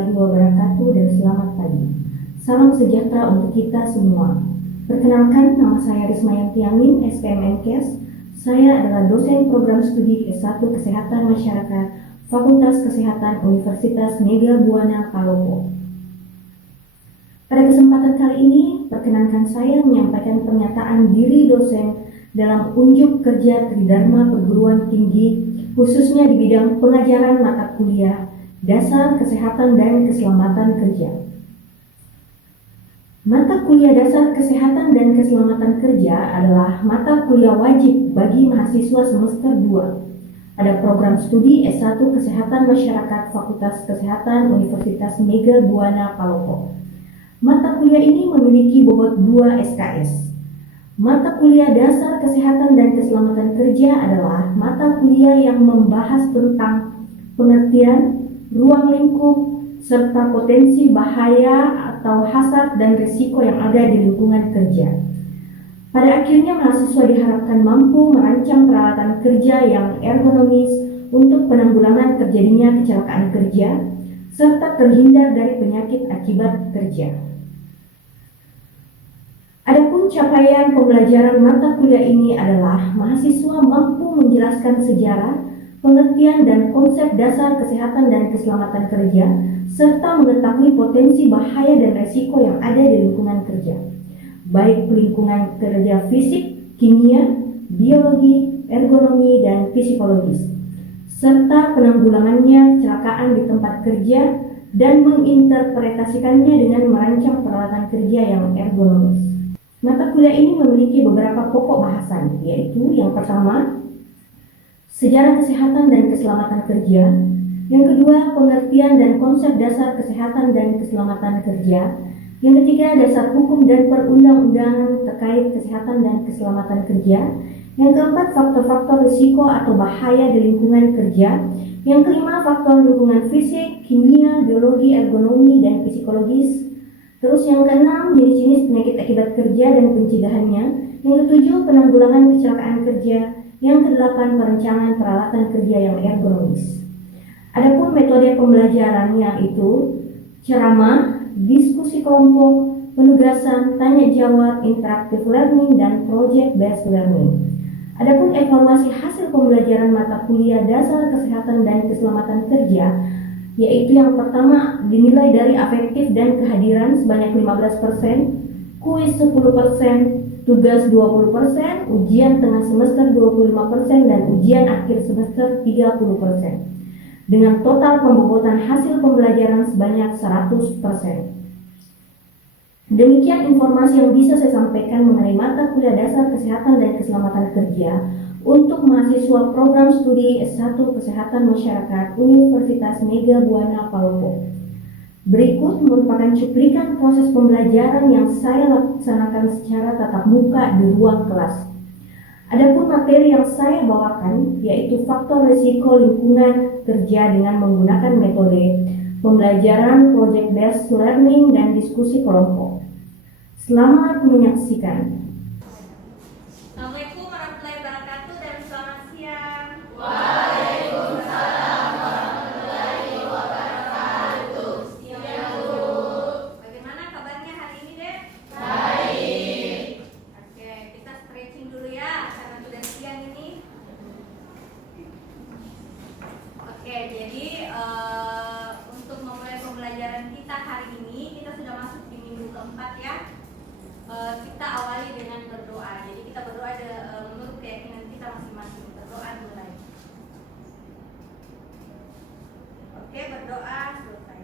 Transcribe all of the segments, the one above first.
warahmatullahi wabarakatuh dan selamat pagi. Salam sejahtera untuk kita semua. Perkenalkan, nama saya Rismayanti Amin, SPM MKes. Saya adalah dosen program studi S1 Kesehatan Masyarakat Fakultas Kesehatan Universitas Mega Buana Palopo. Pada kesempatan kali ini, perkenankan saya menyampaikan pernyataan diri dosen dalam unjuk kerja Tridharma Perguruan Tinggi, khususnya di bidang pengajaran mata kuliah Dasar Kesehatan dan Keselamatan Kerja. Mata kuliah Dasar Kesehatan dan Keselamatan Kerja adalah mata kuliah wajib bagi mahasiswa semester 2 pada program studi S1 Kesehatan Masyarakat Fakultas Kesehatan Universitas Mega Buana Palopo. Mata kuliah ini memiliki bobot 2 SKS. Mata kuliah Dasar Kesehatan dan Keselamatan Kerja adalah mata kuliah yang membahas tentang pengertian, ruang lingkup, serta potensi bahaya atau hazard dan risiko yang ada di lingkungan kerja. Pada akhirnya, mahasiswa diharapkan mampu merancang peralatan kerja yang ergonomis untuk penanggulangan terjadinya kecelakaan kerja, serta terhindar dari penyakit akibat kerja. Adapun capaian pembelajaran mata kuliah ini adalah mahasiswa mampu menjelaskan sejarah, pengertian dan konsep dasar kesehatan dan keselamatan kerja, serta mengetahui potensi bahaya dan resiko yang ada di lingkungan kerja, baik lingkungan kerja fisik, kimia, biologi, ergonomi, dan psikologis, serta penanggulangannya kecelakaan di tempat kerja dan menginterpretasikannya dengan merancang peralatan kerja yang ergonomis. Mata kuliah ini memiliki beberapa pokok bahasan, yaitu yang pertama, sejarah kesehatan dan keselamatan kerja. Yang kedua, pengertian dan konsep dasar kesehatan dan keselamatan kerja. Yang ketiga, dasar hukum dan perundang-undangan terkait kesehatan dan keselamatan kerja. Yang keempat, faktor-faktor risiko atau bahaya di lingkungan kerja. Yang kelima, faktor lingkungan fisik, kimia, biologi, ergonomi, dan psikologis. Terus yang keenam, jenis-jenis penyakit akibat kerja dan pencegahannya. Yang ketujuh, penanggulangan kecelakaan kerja. Yang kedelapan, perencanaan peralatan kerja yang ergonomis. Adapun metode pembelajaran yaitu ceramah, diskusi kelompok, penugasan, tanya jawab, interactive learning, dan project based learning. Adapun evaluasi hasil pembelajaran mata kuliah Dasar Kesehatan dan Keselamatan Kerja, yaitu yang pertama dinilai dari afektif dan kehadiran sebanyak 15%, kuis 10%, tugas 20%, ujian tengah semester 25%, dan ujian akhir semester 30%. Dengan total pembobotan hasil pembelajaran sebanyak 100%. Demikian informasi yang bisa saya sampaikan mengenai mata kuliah Dasar Kesehatan dan Keselamatan Kerja untuk mahasiswa program studi S1 Kesehatan Masyarakat Universitas Mega Buana Palopo. Berikut merupakan cuplikan proses pembelajaran yang saya laksanakan secara tatap muka di ruang kelas. Adapun materi yang saya bawakan yaitu faktor risiko lingkungan kerja dengan menggunakan metode pembelajaran project based learning dan diskusi kelompok. Selamat menyaksikan. Assalamualaikum warahmatullahi wabarakatuh dan selamat siang. Waalaikumsalam warahmatullahi wabarakatuh. Siang Bu. Bagaimana kabarnya hari ini, Dek? Baik. Oke, kita stretching dulu ya karena sudah siang ini. Oke, jadi untuk memulai pembelajaran kita hari ini, kita sudah masuk di minggu keempat ya. Kita awali dengan berdoa. Jadi kita berdoa menurut keyakinan kita masing-masing. Berdoa mulai. Oke, berdoa selesai.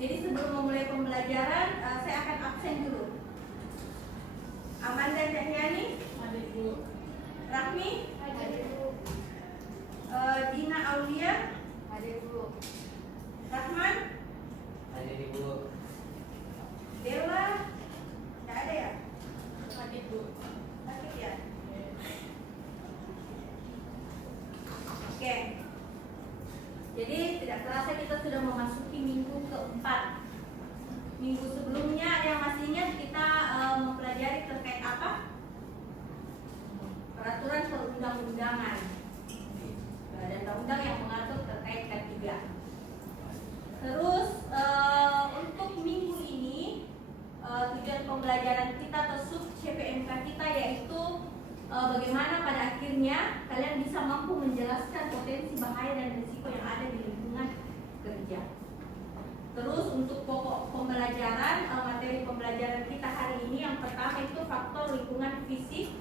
Jadi sebelum memulai pembelajaran, saya akan absen dulu. Amanda Cahyani, Hadir Bu. Rahmi, Hadir Bu. Dina Aulia, Hadir Bu. Rahman, Hadir Ibu. Dewa, nggak ada ya? Hadir Bu. Sakit ya? Oke. Jadi tidak terasa kita sudah memasuki minggu keempat. Minggu sebelumnya ada yang masih ingat kita mempelajari terkait apa? Peraturan perundang-undangan dan undang-undang yang mengatur terkait K3. Terus kalian bisa mampu menjelaskan potensi bahaya dan risiko yang ada di lingkungan kerja. Terus untuk pokok pembelajaran, materi pembelajaran kita hari ini yang pertama itu faktor lingkungan fisik,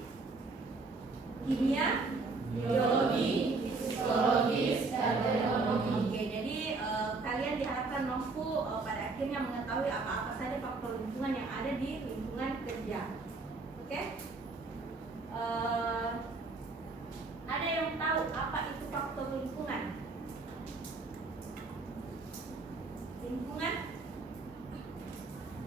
kimia, Biologi, psikologis, dan ekonomi. Oke, jadi kalian diharapkan mampu pada akhirnya mengetahui apa-apa saja faktor lingkungan yang ada di lingkungan kerja. Oke? Ada yang tahu apa itu faktor lingkungan? Lingkungan,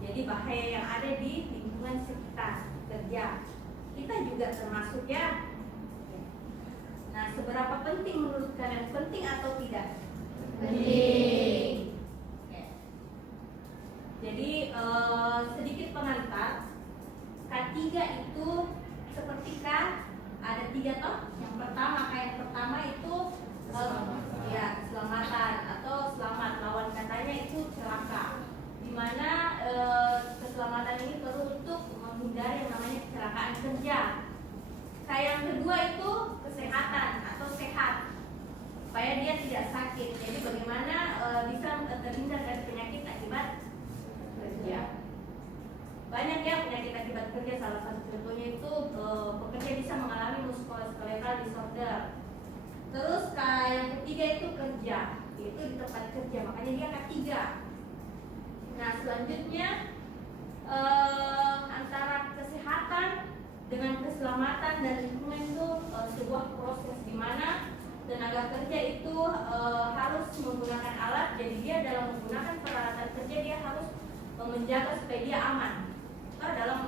jadi bahaya yang ada di lingkungan sekitar kerja. Kita juga termasuk ya. Nah, seberapa penting menurut kalian? Penting atau tidak? Penting. Oke. Jadi sedikit pengantar. K3 itu seperti K, ada 3 toh. Yang pertama, yang pertama itu ya keselamatan atau selamat, lawan katanya itu celaka. Dimana keselamatan ini perlu untuk menghindari yang namanya kecelakaan kerja. Kayak yang kedua itu kesehatan atau sehat, supaya dia tidak sakit. Jadi bagaimana bisa terhindar dari penyakit akibat kerja. Banyak ya penyakit akibat kerja, salah satu contohnya itu pekerja bisa mengalami musculoskeletal disorder. Terus yang ketiga itu kerja, itu di tempat kerja, makanya dia K3. Nah selanjutnya antara kesehatan dengan keselamatan dan lingkungan itu sebuah proses di mana tenaga kerja itu harus menggunakan alat. Jadi dia dalam menggunakan peralatan kerja dia harus menjaga supaya dia aman dalam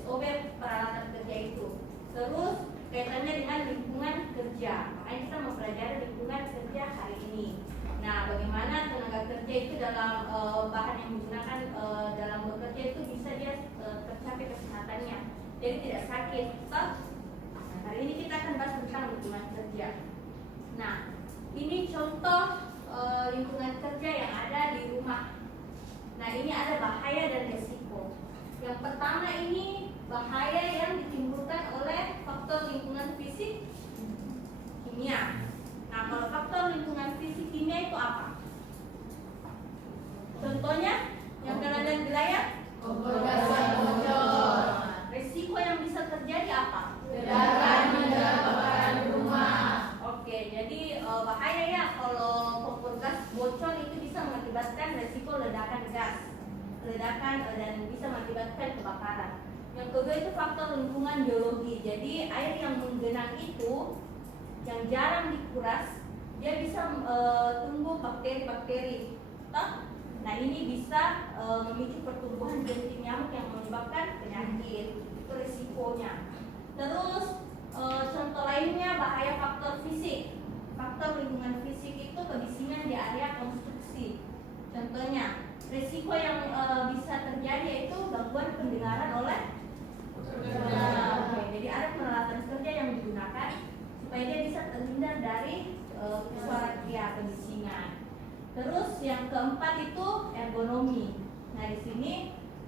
SOP peralatan kerja itu. Terus kaitannya dengan lingkungan kerja, makanya kita mempelajari lingkungan kerja hari ini. Nah, bagaimana tenaga kerja itu dalam bahan yang digunakan dalam bekerja itu bisa dia tercapai kesehatannya, jadi tidak sakit. Nah, hari ini kita akan bahas tentang lingkungan kerja. Nah, ini contoh lingkungan kerja yang ada di rumah. Nah, ini ada bahaya dan resiko. Yang pertama ini bahaya yang ditimbulkan oleh faktor lingkungan fisik, kimia. Nah, kalau faktor lingkungan fisik kimia itu apa? Contohnya yang kalian lihat di layar? Kompor gas yang bocor. Resiko yang bisa terjadi apa? Ledakan hingga kebakaran rumah. Oke, jadi bahaya ya kalau kompor gas bocor itu bisa mengakibatkan resiko ledakan gas, ledakan dan bisa mengakibatkan kebakaran. Yang kedua itu faktor lingkungan biologi. Jadi air yang menggenang itu yang jarang dikuras, dia bisa tumbuh bakteri-bakteri. Nah ini bisa memicu pertumbuhan jentik nyamuk yang menyebabkan penyakit. Itu risikonya. Terus contoh lainnya bahaya faktor fisik. Faktor lingkungan fisik itu kebisingan di area konstruksi. Contohnya risiko yang bisa terjadi yaitu gangguan pendengaran oleh pekerja. Oke, jadi ada peralatan kerja yang digunakan supaya dia bisa terhindar dari suara teriak kebisingan. Terus yang keempat itu ergonomi. Nah di sini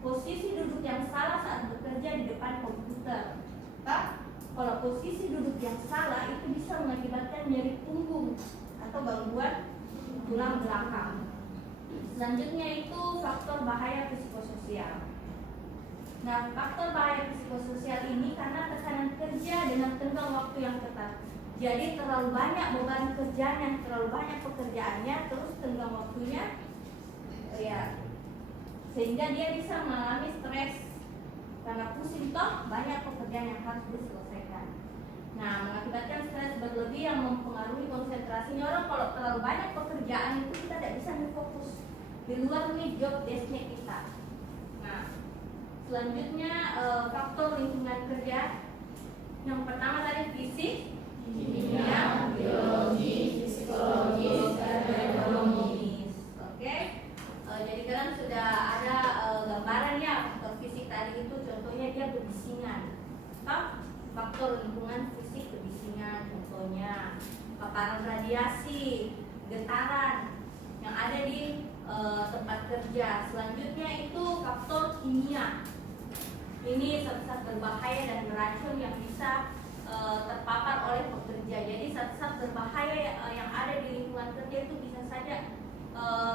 posisi duduk yang salah saat bekerja di depan komputer. Kalau posisi duduk yang salah itu bisa mengakibatkan nyeri punggung atau gangguan tulang belakang. Selanjutnya itu faktor bahaya psikososial. Nah, faktor bahaya psikososial ini karena tekanan kerja dengan tenggang waktu yang ketat. Jadi terlalu banyak beban kerjanya, terlalu banyak pekerjaannya, terus tenggang waktunya, ya, sehingga dia bisa mengalami stres karena pusing toh banyak pekerjaan yang harus diselesaikan. Nah, mengakibatkan stres berlebih yang mempengaruhi konsentrasinya. Orang kalau terlalu banyak pekerjaan itu kita tidak bisa fokus di luar nih job desk-nya kita. Nah, selanjutnya faktor lingkungan kerja. Yang pertama tadi fisik, Kimia, biologi, psikologis, dan ekonomi. Oke. Jadi kalian sudah ada gambaran ya faktor fisik tadi itu contohnya dia kebisingan. Faktor lingkungan fisik kebisingan contohnya paparan radiasi, getaran yang ada di tempat kerja. Selanjutnya itu faktor kimia. Ini zat-zat berbahaya dan beracun yang bisa terpapar oleh pekerja. Jadi zat-zat berbahaya yang ada di lingkungan kerja itu bisa saja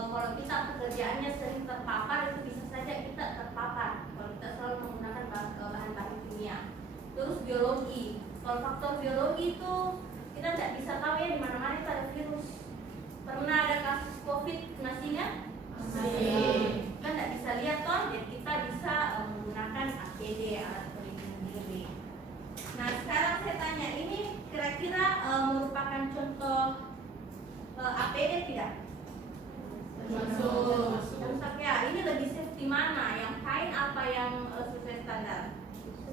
kalau kita pekerjaannya sering terpapar, itu bisa saja kita terpapar kalau kita selalu menggunakan bahan-bahan kimia. Terus biologi, kalau faktor biologi itu kita tidak bisa tahu ya, di mana-mana itu ada virus. Pernah ada kasus COVID nasinya? Kan tidak bisa lihat toh, jadi kita bisa menggunakan APD, alat pelindung diri. Nah sekarang saya tanya, ini kira-kira merupakan contoh APD tidak? Masuk ya. Ini lebih safety mana? Yang kain apa yang sesuai standar?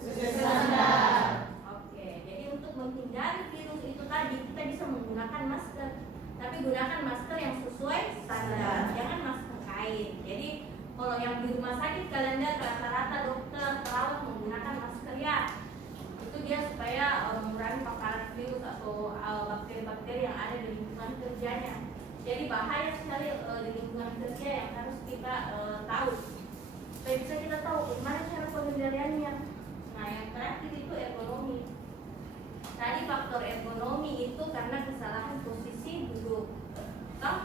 Sesuai standar. Oke, jadi untuk menghindari virus itu tadi kita bisa menggunakan masker, tapi gunakan masker yang sesuai standar, jangan masker kain. Jadi kalau yang di rumah sakit kalian lihat rata-rata dokter perawat menggunakan masker ya, itu dia supaya mengurangi paparan virus atau bakteri-bakteri yang ada di lingkungan kerjanya. Jadi bahaya sekali di lingkungan kerja yang harus kita tahu. Supaya bisa kita tahu bagaimana cara pengendaliannya. Nah yang terakhir itu ergonomi. Tadi faktor ergonomi itu karena kesalahan posisi duduk. Toh?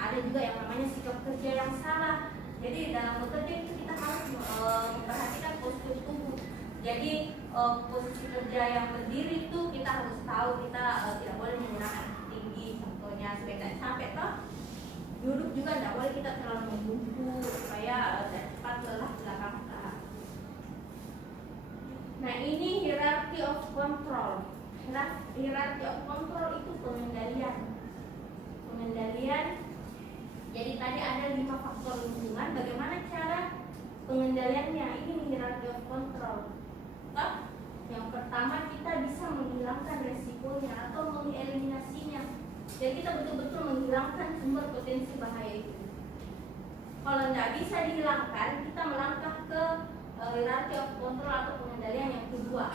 Ada juga yang namanya sikap kerja yang salah. Jadi dalam bekerja itu kita harus memperhatikan postur tubuh. Jadi posisi kerja yang berdiri itu kita harus tahu kita tidak boleh menggunakan tinggi, contohnya supaya tidak capek toh. Duduk juga tidak boleh kita terlalu membungkuk supaya tidak cepat lelah belakang paha. Nah ini hierarchy of control. Hierarchy of control itu pengendalian. Jadi tadi ada 5 faktor lingkungan. Bagaimana cara pengendaliannya? Ini hierarchy of control. Yang pertama kita bisa menghilangkan resikonya atau mengeliminasinya. Jadi kita betul-betul menghilangkan sumber potensi bahaya itu. Kalau tidak bisa dihilangkan, kita melangkah ke hierarchy of control atau pengendalian yang kedua.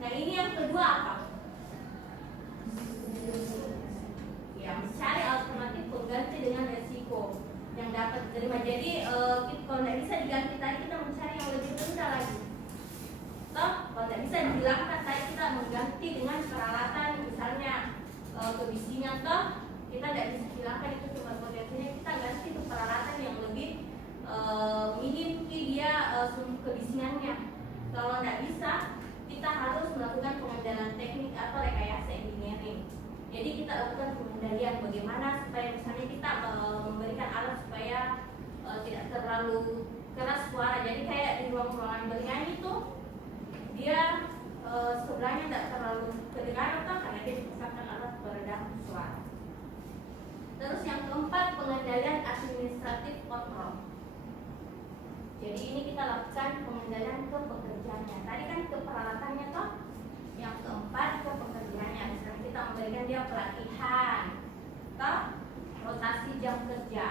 Nah ini yang kedua apa? Ya, mencari alternatif pengganti dengan resiko yang dapat diterima. Jadi kalau tidak bisa diganti tadi, kita mencari yang lebih rendah lagi. Toh, kalau tidak bisa dihilangkan tadi, kita mengganti dengan peralatan, misalnya kebisingan toh, kita tidak bisa hilangkan itu sumber potensinya, kita ganti ke peralatan yang lebih minim dia sumber kebisingannya. Kalau tidak bisa, kita harus melakukan pengendalian teknik atau rekayasa engineering. Jadi kita lakukan pengendalian bagaimana supaya misalnya kita memberikan alat supaya tidak terlalu keras suara. Jadi kayak di ruangan bernyanyi itu dia sebelahnya tidak terlalu kedengaran karena dia dipasangkan alat peredam suara. Terus yang keempat, pengendalian administratif kontrol. Jadi ini kita lakukan pengendalian ke pekerjaannya. Tadi kan ke peralatannya toh. Yang keempat ke pekerjaannya. Misalnya kita memberikan dia pelatihan, toh, rotasi jam kerja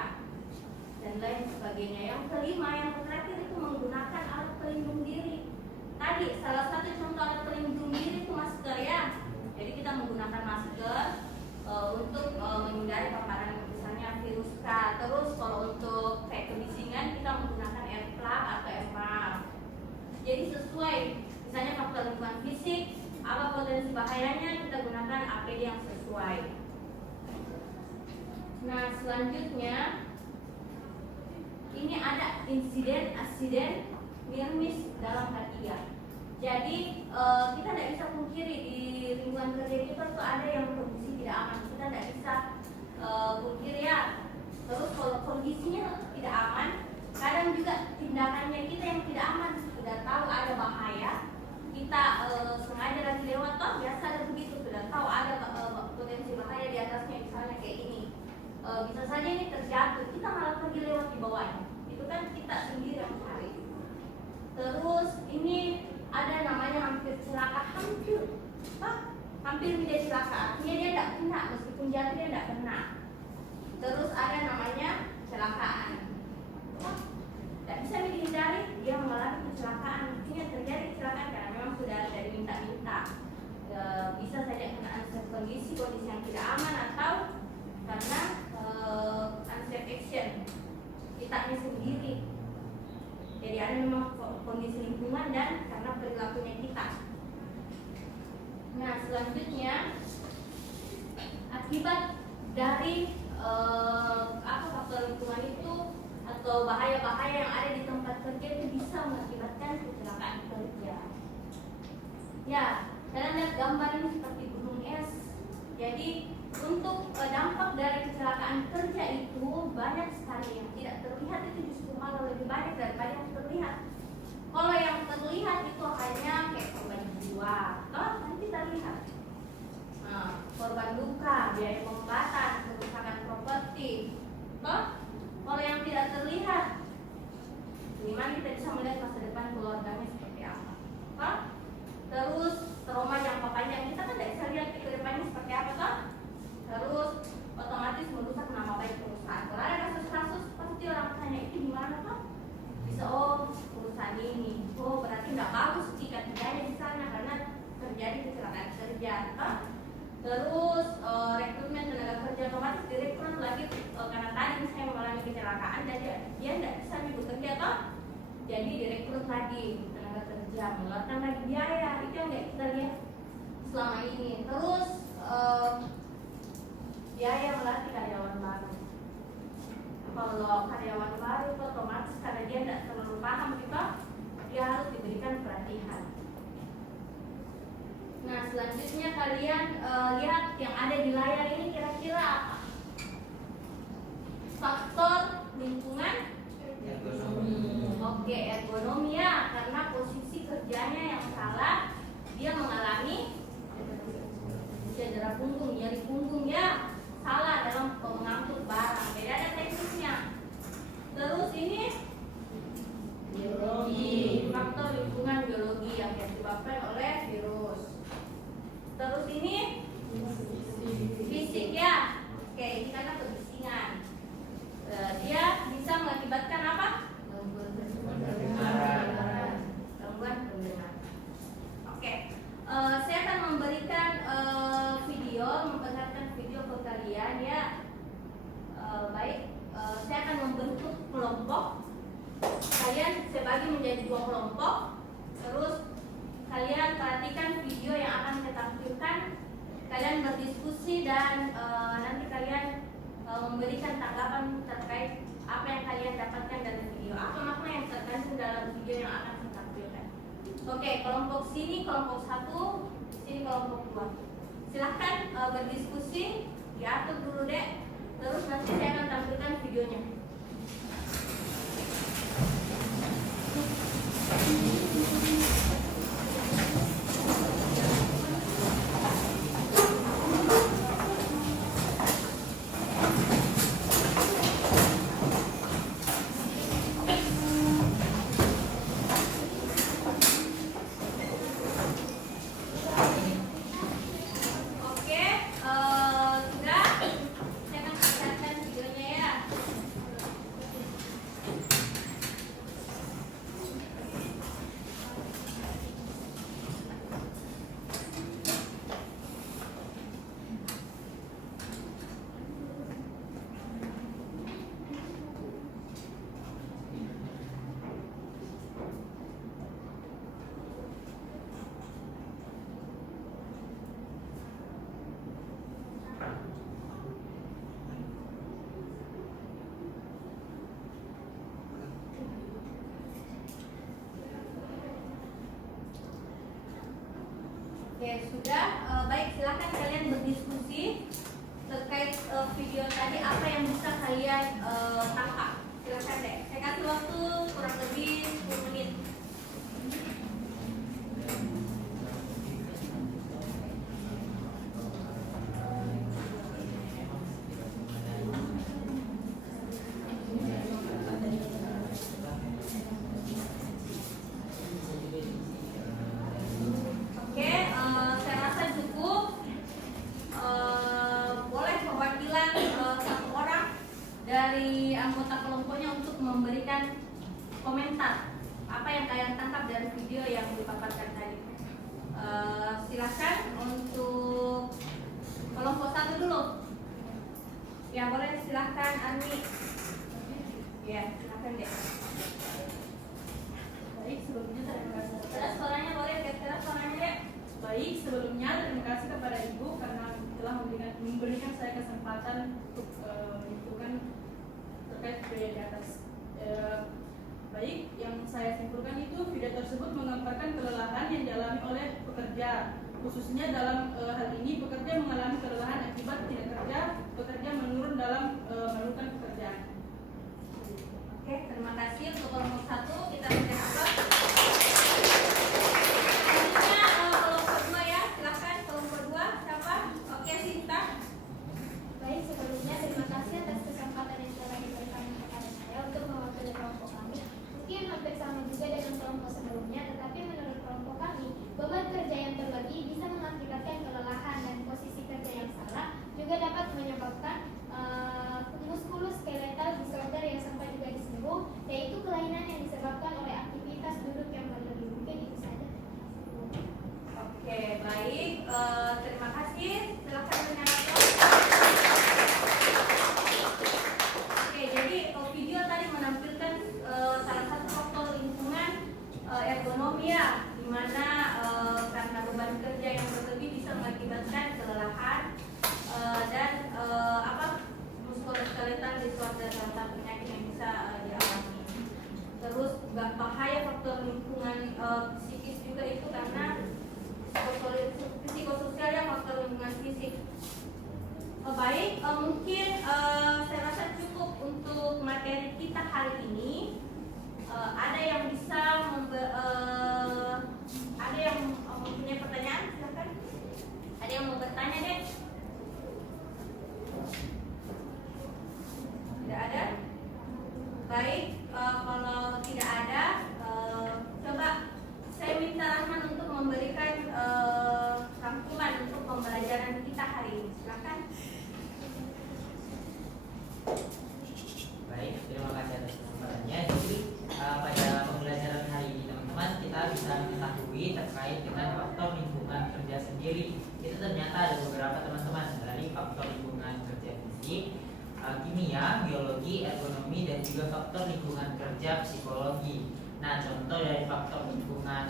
dan lain sebagainya. Yang kelima, yang terakhir itu menggunakan alat pelindung diri. Tadi salah satu contoh alat pelindung diri itu masker ya. Jadi kita menggunakan masker untuk menghindari paparan misalnya virus K. Terus kalau untuk kayak kebisingan kita menggunakan air plug atau air pump. Jadi sesuai misalnya faktor lingkungan fisik, apa potensi bahayanya, kita gunakan APD yang sesuai. Nah selanjutnya ini ada insiden near miss dalam K3. Jadi kita tidak bisa pungkiri di lingkungan kerja kita tuh ada yang kondisi tidak aman. Kita tidak bisa pungkiri ya. Terus kalau kondisinya tidak aman, kadang juga tindakannya kita yang tidak aman. Sudah tahu ada bahaya, kita sengaja lagi lewat toh, biasa ada begitu. Sudah tahu ada potensi bahaya di atasnya, misalnya kayak ini. Bisa saja ini terjatuh, kita malah pergi lewat di bawahnya. Itu kan kita sendiri yang cari. Terus ini ada namanya hampir celaka, hampir tidak celaka, artinya dia tidak kena, meskipun jatuh dia tidak kena. Terus ada namanya kecelakaan, tidak bisa dihindari, dia mengalami kecelakaan, artinya terjadi kecelakaan karena memang sudah diminta-minta. Bisa saja kena unsafe kondisi yang tidak aman atau karena unsafe action kitanya sendiri. Jadi ada memang kondisi lingkungan dan karena perilakunya kita. selanjutnya akibat dari faktor lingkungan itu atau bahaya-bahaya yang ada di tempat kerja itu bisa mengakibatkan kecelakaan kerja. Ya, kalian lihat gambar ini seperti gunung es. Jadi untuk dampak dari kecelakaan kerja itu banyak sekali, yang tidak terlihat itu justru malah lebih banyak daripada yang terlihat. Kalau yang terlihat itu hanya kayak korban jiwa, toh nanti terlihat. Nah, korban luka, biaya pengobatan, kerusakan properti, toh. Kalau yang tidak terlihat, gimana kita bisa melihat masa depan keluarganya seperti apa, toh? Terus trauma jangka panjang kita kan tidak bisa lihat ke depannya seperti apa, toh? Terus otomatis merusak nama baik perusahaan. Kalau ada kasus-kasus pasti orang tanya itu gimana, toh? Bisa perusahaan ini, berarti nggak bagus jika tidaknya di sana karena terjadi kecelakaan kerja, toh? Terus rekrutmen tenaga kerja otomatis direkrut lagi karena tadi saya mengalami kecelakaan dan dia tidak bisa bekerja, toh? Jadi direkrut lagi tenaga kerja, mengeluarkan lagi biaya, itu yang nggak kita lihat selama ini. Terus biaya melatih karyawan baru. Kalau karyawan baru itu otomatis karena dia tidak terlalu paham kita, dia harus diberikan pelatihan. Nah, selanjutnya kalian lihat yang ada di layar ini kira-kira apa? Faktor lingkungan. Oke, ergonomi ya, karena posisi kerjanya yang salah, dia mengalami cedera punggung, nyeri punggung ya, salah dalam mengangkut barang. Beda ada teknisnya. Terus ini biologi, faktor lingkungan biologi yang disebabkan oleh virus. Terus ini fisik ya, oke ini karena kebisingan. Dia bisa mengakibatkan apa? Gangguan pendengaran. Oke, saya akan memberikan video, memperlihatkan video ke kalian ya. Baik, saya akan membentuk kelompok. Kalian saya bagi menjadi 2 kelompok. Terus kalian perhatikan video yang akan saya tampilkan. Kalian berdiskusi dan nanti kalian memberikan tanggapan terkait apa yang kalian dapatkan dari video, apa makna yang terkandung dalam video yang akan saya tampilkan. Oke, kelompok sini kelompok 1, sini kelompok 2. Silahkan berdiskusi, diatur dulu deh. Terus nanti saya akan tampilkan videonya. Oke, sudah. Baik, silakan kalian berdiskusi terkait video tadi, apa yang bisa kalian tangkap. Silakan deh. Saya kasih waktu kurang lebih 10 menit. Dari anggota kelompoknya untuk memberikan komentar apa yang kalian tangkap dari video yang dipaparkan tadi. Silakan untuk kelompok 1 dulu. Ya boleh, silakan Armi. Ya silakan deh. Baik, sebelumnya saya merasa keras suaranya, boleh keras suaranya deh. Baik, sebelumnya terima kasih kepada Ibu karena telah memberikan saya kesempatan untuk menentukan terkait video di atas. Baik, yang saya simpulkan itu video tersebut menggambarkan kelelahan yang dialami oleh pekerja, khususnya dalam hal ini pekerja mengalami kelelahan akibat tidak kerja, pekerja menurun dalam melakukan pekerjaan. Oke, terima kasih untuk kelompok 1. Kita berikan aplaus. Selanjutnya kelompok 2 ya, silakan kelompok 2 siapa? Oke, Sinta. Baik, sebelumnya terima kasih atas kesempatan yang telah diberikan kepada saya untuk mewakili kelompok kami. Mungkin hampir sama juga dengan kelompok sebelumnya, tetapi menurut kelompok kami, beban kerja yang berlebih bisa mengakibatkan kelelahan dan posisi kerja yang salah juga dapat menyebabkan muskuloskeletal disorder yang sampai juga disebut, yaitu kelainan yang disebabkan oleh aktivitas duduk yang berlebih. Mungkin itu saja. Oke, baik. Terima kasih. Silakan menyampaikan. Oke, jadi video tadi menampilkan salah satu faktor lingkungan ergonomi ya, di mana karena beban kerja yang berlebih bisa mengakibatkan kelelahan dan muskuloskeletal disorder, salah satu penyakit yang bisa dialami. Terus bahaya faktor lingkungan psikis juga itu karena psikososial ya, faktor lingkungan fisik. Baik, mungkin saya rasa cukup untuk materi kita hari ini. Ada yang bisa ada yang mempunyai pertanyaan, silakan. Ada yang mau bertanya deh? Tidak ada? Baik, kalau tidak ada, coba saya minta Rahman untuk memberikan rangkuman untuk pembelajaran kita hari ini. Silakan. Baik, terima kasih atas kesempatannya. Jadi pada pembelajaran hari ini teman-teman, kita bisa mengetahui terkait dengan faktor lingkungan kerja sendiri. Itu ternyata ada beberapa teman-teman dari faktor lingkungan kerja fisik, kimia, biologi, ergonomi, dan juga faktor lingkungan kerja psikologi. Nah, contoh dari faktor lingkungan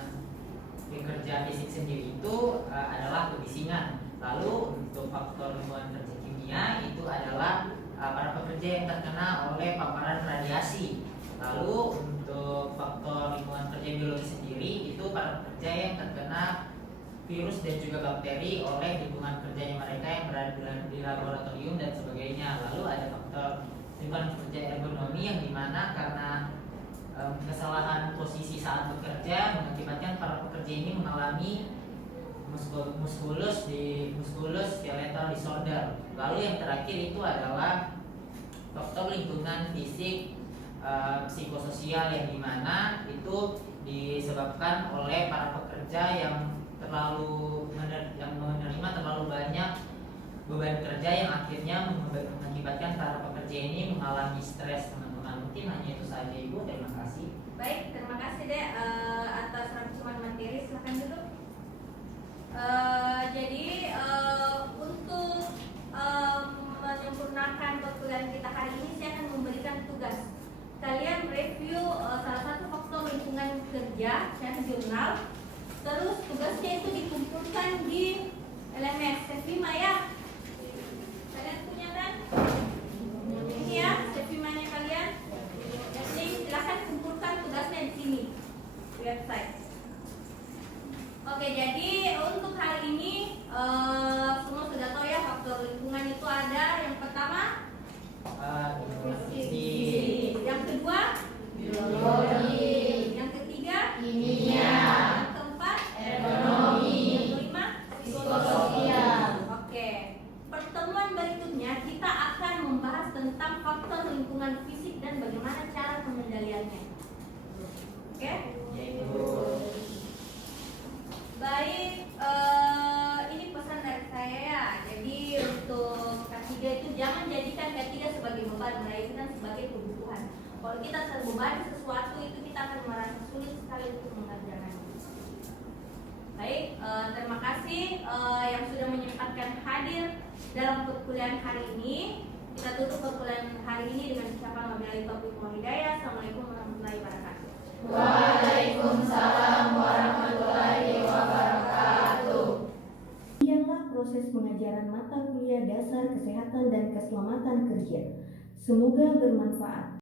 kerja fisik sendiri itu adalah kebisingan. Lalu untuk faktor lingkungan kerja kimia itu adalah para pekerja yang terkena oleh paparan radiasi. Lalu untuk faktor lingkungan kerja biologi sendiri itu para pekerja yang terkena virus dan juga bakteri oleh lingkungan kerjanya mereka yang berada di laboratorium dan sebagainya. Lalu ada faktor lingkungan kerja ergonomi yang dimana karena kesalahan posisi saat bekerja mengakibatkan para pekerja ini mengalami muskuloskeletal disorder. Lalu yang terakhir itu adalah faktor lingkungan fisik psikososial yang dimana itu disebabkan oleh para pekerja yang menerima terlalu banyak beban kerja yang akhirnya mengakibatkan para pekerja ini mengalami stres, teman-teman. Mungkin hanya itu saja, Ibu. Terima kasih. Baik, terima kasih deh atas rangkuman materi. Silakan duduk. Jadi untuk menyempurnakan perkuliahan kita hari ini, saya akan memberikan tugas. Kalian review salah satu faktor lingkungan kerja dan jurnal. Terus tugasnya itu dikumpulkan di LMS Sevima ya. Kalian punya kan? Ini ya, Sevimanya kalian. Jadi silahkan kumpulkan tugasnya di sini di website. Oke, jadi untuk hari ini semua sudah tahu ya faktor lingkungan itu ada. Yang pertama fisik, yang kedua biologi, yang ketiga kimia, yang keempat ergonomi, yang kelima psikososial. Oke, pertemuan berikutnya kita akan membahas tentang faktor lingkungan fisik dan bagaimana cara pengendaliannya. Oke? Baik, ini pesan dari saya ya. Jadi untuk K3 itu jangan jadikan K3 sebagai beban, melainkan sebagai kebutuhan. Kalau kita terbebani sesuatu itu kita akan merasa sulit sekali untuk mengerjakannya. Baik, terima kasih yang sudah menyempatkan hadir dalam perkuliahan hari ini. Kita tutup perkuliahan hari ini dengan ucapan wabillahi taufiq wal hidayah. Assalamualaikum warahmatullahi wabarakatuh. Waalaikumsalam warahmatullahi wabarakatuh. pengajaran mata kuliah dasar kesehatan dan keselamatan kerja. Semoga bermanfaat.